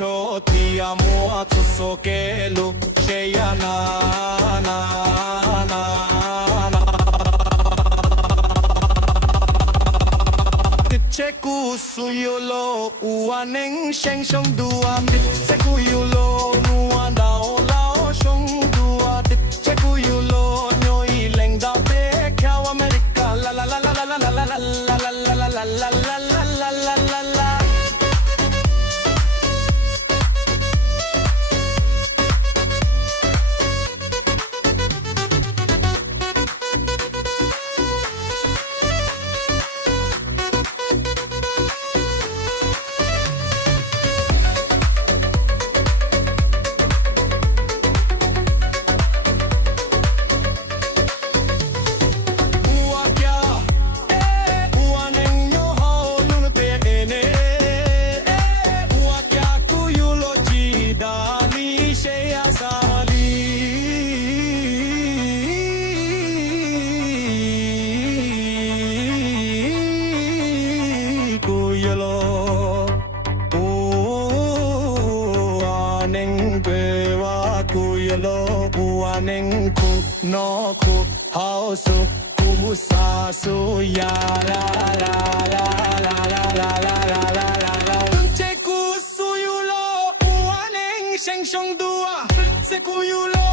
cho ti amo to so ke lo she ya na na na na che ku su yo lo wa ning sheng shong dua che ku yo lo nuan dao lao shong dua che ku yo lo nyo i leng da pe kya america la la la la la la la la la la la la la la la la la Ning ku no ku how so ku sa so ya la la la la la la la la la la che ku su yu lo wa ning sheng shong dua se ku yu lo